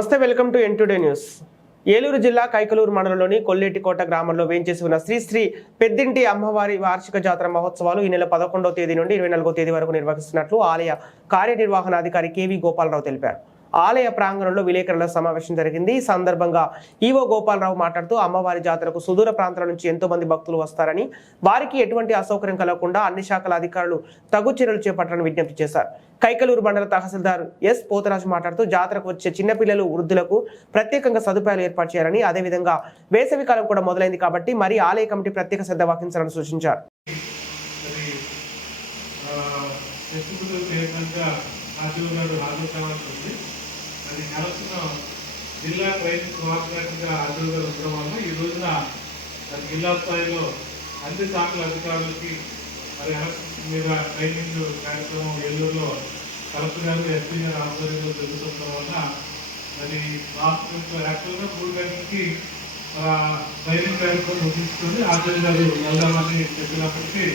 నమస్తే, welcome to ఎన్2డే news. Eluru జిల్లా కైకలూరు మండలంలోని కొల్లేటికోట గ్రామంలో వేంచేసి ఉన్న శ్రీ పెద్దింటి అమ్మవారి వార్షిక జాతర మహోత్సవాలు ఈ నెల 11వ తేదీ నుండి 24వ తేదీ వరకు నిర్వహిస్తున్నట్లు ఆలయ కార్యనిర్వహణాధికారి కేవి గోపాలరావు తెలిపారు. ఆలయ ప్రాంగణంలో విలేకరుల సమావేశం జరిగింది. ఈ సందర్భంగా ఈవో గోపాలరావు మాట్లాడుతూ అమ్మవారి జాతరకు సుదూర ప్రాంతాల నుంచి ఎంతో మంది భక్తులు వస్తారని, వారికి ఎటువంటి అసౌకర్యం కలగకుండా అన్ని శాఖల అధికారులు తగు చర్యలు చేపట్టాలని విజ్ఞప్తి చేశారు. కైకలూరు మండల తహసీల్దార్ ఎస్ పోతరాజు మాట్లాడుతూ జాతరకు వచ్చే చిన్నపిల్లలు, వృద్ధులకు ప్రత్యేకంగా సదుపాయాలు ఏర్పాటు చేయాలని, అదేవిధంగా వేసవి కాలం కూడా మొదలైంది కాబట్టి మరి ఆలయ కమిటీ ప్రత్యేక శ్రద్ధ వహించాలని సూచించారు. అది నెలసిన జిల్లా ట్రైనింగ్ కోఆర్డినేటర్గా హాజరుగా ఉండడం వల్ల ఈ రోజున జిల్లా స్థాయిలో అన్ని శాఖల అధికారులకి మరి ఎలక్షన్ మీద ట్రైనింగ్ కార్యక్రమం ఏలూరులో కలెక్టర్ గారు, ఎస్పీ గారు ఆధ్వర్యంలో జరుగుతుండడం వల్ల మరి యాక్చువల్గా 3 గంటలకి ట్రైనింగ్ కార్యక్రమం ముగించుకొని ఆచార్య గారు వెళ్దామని చెప్పినప్పటికీ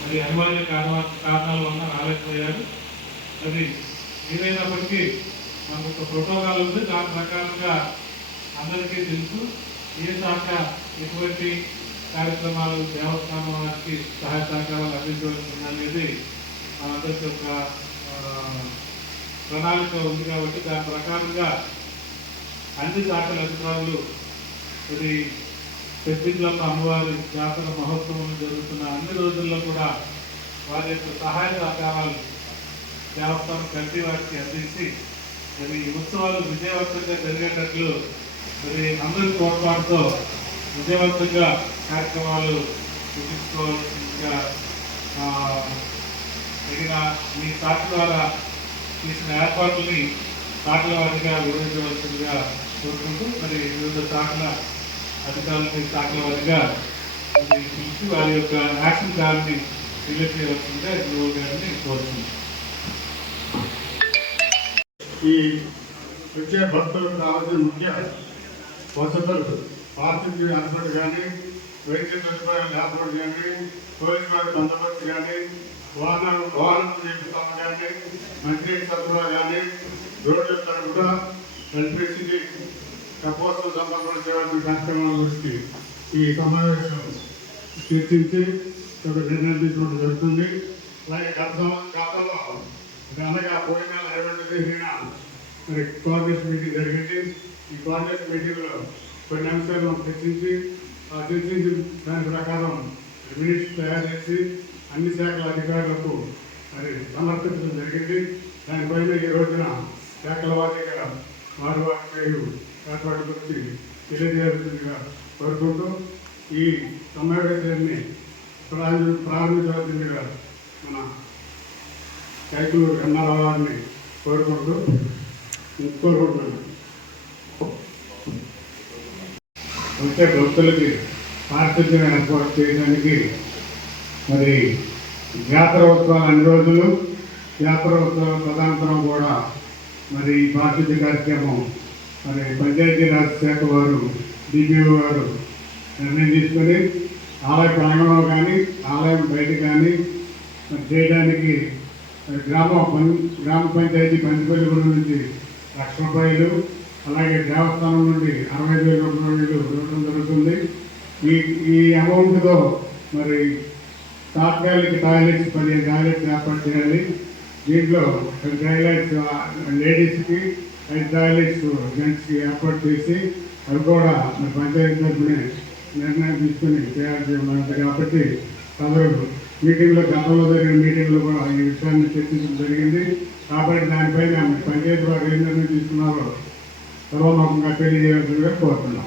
మరి అనివార్య కారణాల వల్ల రాలేకపోయారు. అది ఏదైనప్పటికీ మనకు ఒక ప్రోటోకాల్ ఉంది. దాని ప్రకారంగా అందరికీ తెలుసు ఏ శాఖ ఎటువంటి కార్యక్రమాలు దేవస్థానానికి సహాయ సహకారాలు అందించవలసి అనేది అందరికీ ఒక ప్రణాళిక ఉంది. కాబట్టి దాని ప్రకారంగా అన్ని శాఖల అధికారులు ఇది పెద్దింట్లమ్మ అమ్మవారి జాతర మహోత్సవం జరుగుతున్న అన్ని రోజుల్లో కూడా వారి యొక్క సహాయ సహకారాలు దేవస్థానం కమిటీ వారికి అందించి మరి ఉత్సవాలు విజయవంతంగా జరిగేటట్లు మరి అందరి తోడ్పాటుతో విజయవంతంగా కార్యక్రమాలు ముగించుకోవాల్సిందిగా తగిన మీ శాఖ ద్వారా చేసిన ఏర్పాట్లని శాఖల వారిగా వివరించవలసిందిగా కోరుకుంటూ మరి వివిధ శాఖల అధికారులని శాఖల వారిగా పిలిచి వారి యొక్క యాక్షన్ ప్లాన్ని రిలీజ్ చేయవలసిందిగా ఈవో గారిని కోరుతున్నాను. ఈ వచ్చే భక్తులకు కావాల్సిన ముఖ్య వసతులు, పార్కింగ్ ఏర్పాటు కానీ, వైద్య సదుపాయాలు ఏర్పాటు కానీ, పోలీసు వారి బందోబస్తు కానీ, వాహనం నిలుపుతాము కానీ, మంచినీటి సరఫరా కానీ, రోడ్ల కూడా ఎలక్ట్రిసిటీ కపోసం సంబంధించిన చేయవలసిన కార్యక్రమాల గురించి ఈ సమావేశం చర్చించి ఒక నిర్ణయం తీసుకోవడం జరుగుతుంది. అలాగే గతంలో అనగా పోయిన నెల 22వ తేదీన మరి కోఆర్డినేషన్ మీటింగ్ జరిగింది. ఈ కోఆర్డినేషన్ మీటింగ్లో కొన్ని అంశాలను చర్చించి దాని ప్రకారం మినిట్స్ తయారు చేసి అన్ని శాఖల అధికారులకు మరి సమర్పించడం జరిగింది. దానిపైన ఈ రోజున శాఖల వారీగా వారి పేరు ఏర్పాటు గురించి తెలియజేయాల్సిందిగా కోరుకుంటూ ఈ సమావేశాన్ని ప్రారంభించవలసిందిగా మన కైకలూరు అన్నారావుని కోరుకుంటున్నాను. వచ్చే భక్తులకి పారిశుద్ధ్యం ఏర్పాటు చేయడానికి మరి జాతర ఉత్సవాలు అన్ని రోజులు, జాతర ఉత్సవాల తదనంతరం కూడా మరి పారిశుద్ధ్య కార్యక్రమం మరి పంచాయతీరాజ్ శాఖ వారు, డిపిఓ గారు నిర్ణయం తీసుకొని ఆలయ ప్రాంగణంలో కానీ ఆలయం బయట కానీ చేయడానికి గ్రామ పంచాయతీ పంచపల్లి నుంచి ₹1,00,000, అలాగే దేవస్థానం నుండి 65,000 రూపాయలు ఇవ్వడం జరుగుతుంది. ఈ అమౌంట్తో మరి తాత్కాలిక టాయిలెట్స్ 15 టాయిలెట్స్ ఏర్పాటు చేయాలి. దీంట్లో 10 టాయిలెట్స్ లేడీస్కి, 5 టాయిలెట్స్ జెంట్స్కి ఏర్పాటు చేసి అవి కూడా మరి పంచాయతీ తరఫునే నిర్ణయం తీసుకుని చేయాల్సి ఉన్నది. కాబట్టి అందరూ మీటింగ్లో, గతంలో జరిగిన మీటింగ్లో కూడా ఈ విషయాన్ని చర్చించడం జరిగింది. కాబట్టి దానిపైన పంచాయతీ వారు ఏం నిర్ణయం తీసుకున్నారో సర్వముఖంగా తెలియజేయాల్సిందిగా కోరుతున్నాం.